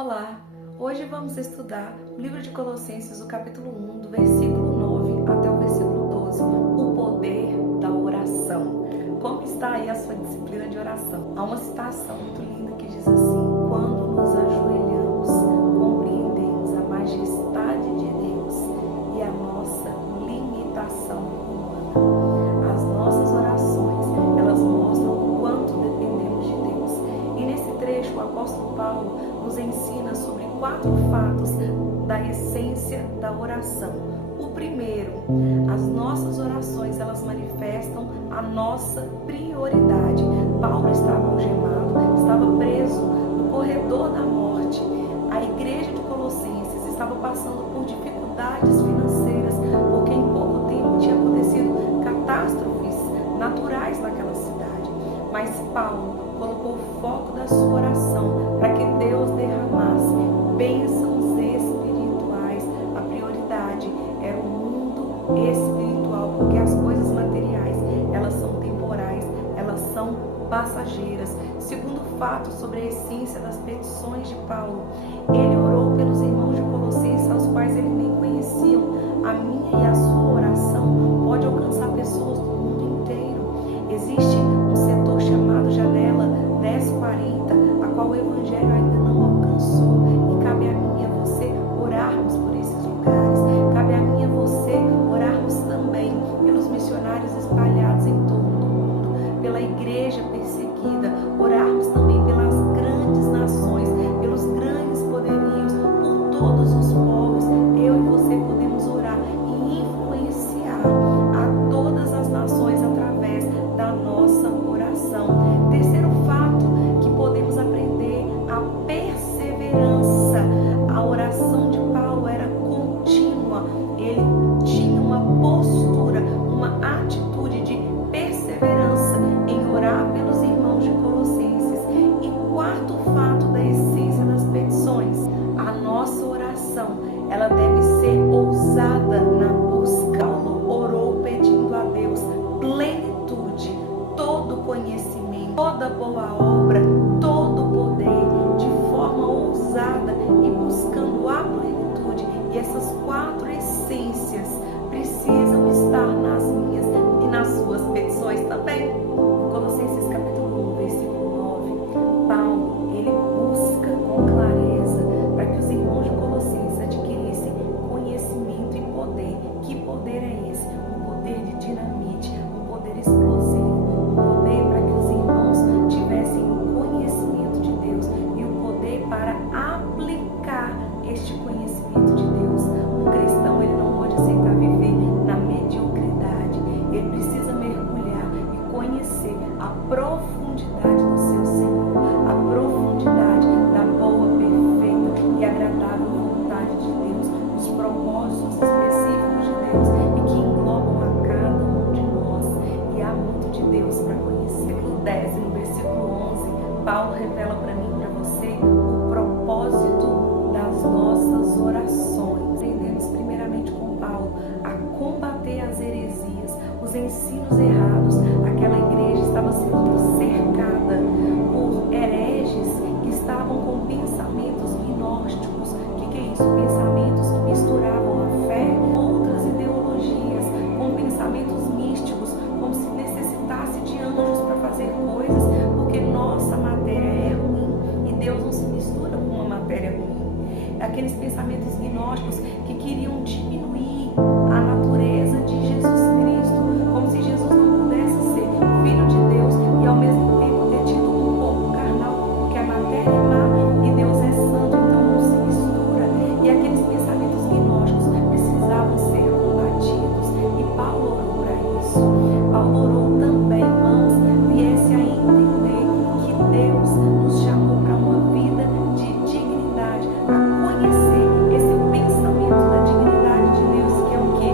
Olá! Hoje vamos estudar o livro de Colossenses, o capítulo 1, do versículo 9 até o versículo 12, o poder da oração. Como está aí a sua disciplina de oração? Há uma citação muito linda que diz assim: quando nos ajoelhamos, compreendemos a majestade de Deus e a nossa limitação humana. As nossas orações, elas mostram o quanto dependemos de Deus. E nesse trecho, o apóstolo Paulo nos ensina sobre 4 fatos da essência da oração. O primeiro, as nossas orações, elas manifestam a nossa prioridade. Paulo estava algemado, estava preso no corredor da morte. A igreja de Colossenses estava passando por dificuldades financeiras, porque em pouco tempo tinha acontecido catástrofes naturais naquela cidade. Mas Paulo colocou o foco da sua oração para que Deus derramasse bênçãos espirituais. A prioridade era o mundo espiritual, porque as coisas materiais, elas são temporais, elas são passageiras. Segundo fato sobre a essência das petições de Paulo, ele orou pelos irmãos de Colossenses, aos quais ele nem conheciam. A minha e a sua oração pode alcançar pessoas do mundo inteiro. Existe um setor chamado Janela 1040, a qual o Evangelho ainda não alcançou. E cabe a mim e a você orarmos por esses lugares. Cabe a mim e a você orarmos também pelos missionários espalhados em torno do mundo, pela igreja perseguida, orarmos também pelas grandes nações, pelos grandes poderios, por todos os povos. Eu e você podemos orar e influenciar a todas as nações através da nossa oração. Terceiro fato que podemos aprender: a perseverança. A oração de Paulo era contínua. Ele tinha uma postura, uma atitude de perseverança em orar pelos irmãos de Colossenses. E quarto fato da essência das petições: a nossa oração, ela deve ser ousada na busca. Paulo orou pedindo a Deus plenitude, todo conhecimento, toda boa obra, todo poder, de forma ousada e buscando a plenitude. E essas 4 essências precisam estar nas minhas e nas suas petições também. Colossenses capítulo 1, versículo 9, Paulo, ele busca com clareza para que os irmãos de Colossenses adquirissem conhecimento e poder. Que poder é esse? Um poder de dinamite, um poder explosivo, um poder para que os irmãos tivessem o conhecimento de Deus e o poder para aplicar este conhecimento de Deus. Um cristão, ele não pode aceitar viver na mediocridade. Ele precisa mergulhar e conhecer a profundidade do seu Senhor, a profundidade da boa, perfeita e agradável vontade de Deus, os propósitos específicos de Deus e que englobam a cada um de nós. E há muito de Deus para conhecer. No 10 e no versículo 11, Paulo revela para mim e para você o propósito das nossas orações. Aprendemos primeiramente com Paulo a combater as heresias, os ensinos errados. Aquela igreja estava sendo cercada por hereges que estavam com pensamentos gnósticos. O que é isso? Pensamentos que misturavam a fé com outras ideologias, com pensamentos místicos, como se necessitasse de anjos para fazer coisas, porque nossa matéria é ruim e Deus não se mistura com uma matéria ruim. Aqueles pensamentos gnósticos que queriam diminuir a natureza de Jesus Cristo, como se Jesus não pudesse ser Filho de Deus e ao mesmo tempo ter tido um corpo carnal, porque a matéria é má e Deus é santo, então não se mistura. E aqueles pensamentos gnósticos precisavam ser combatidos, e Paulo orou para isso. Paulo orou também, irmãos, viesse a entender que Deus nos chamou para uma vida de dignidade, a conhecer esse pensamento da dignidade de Deus, que é o quê?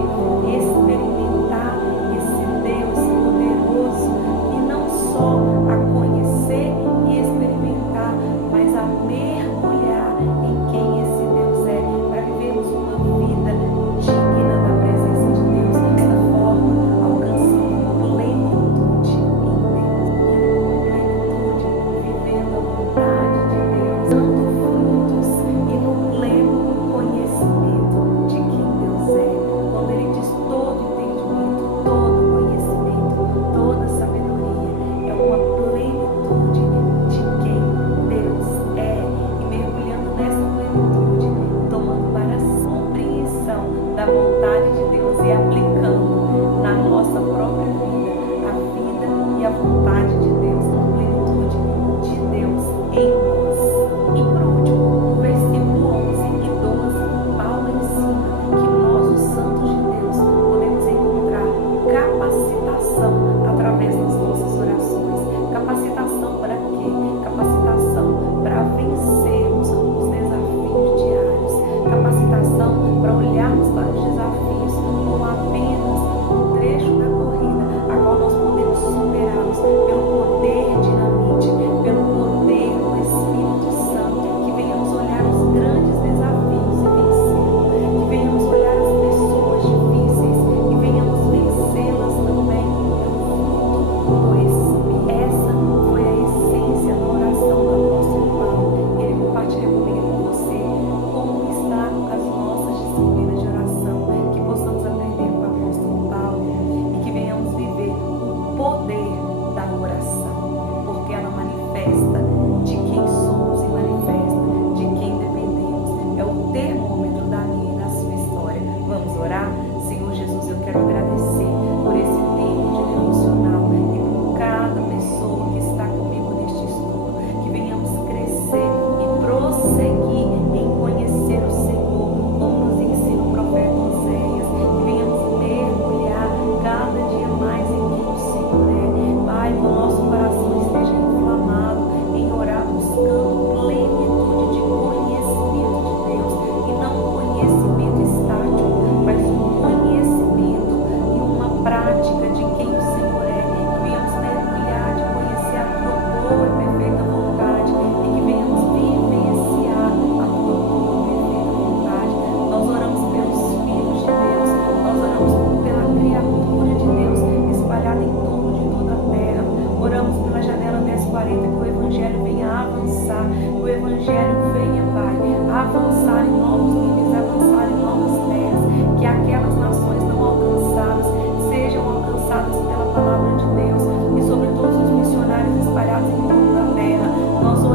nós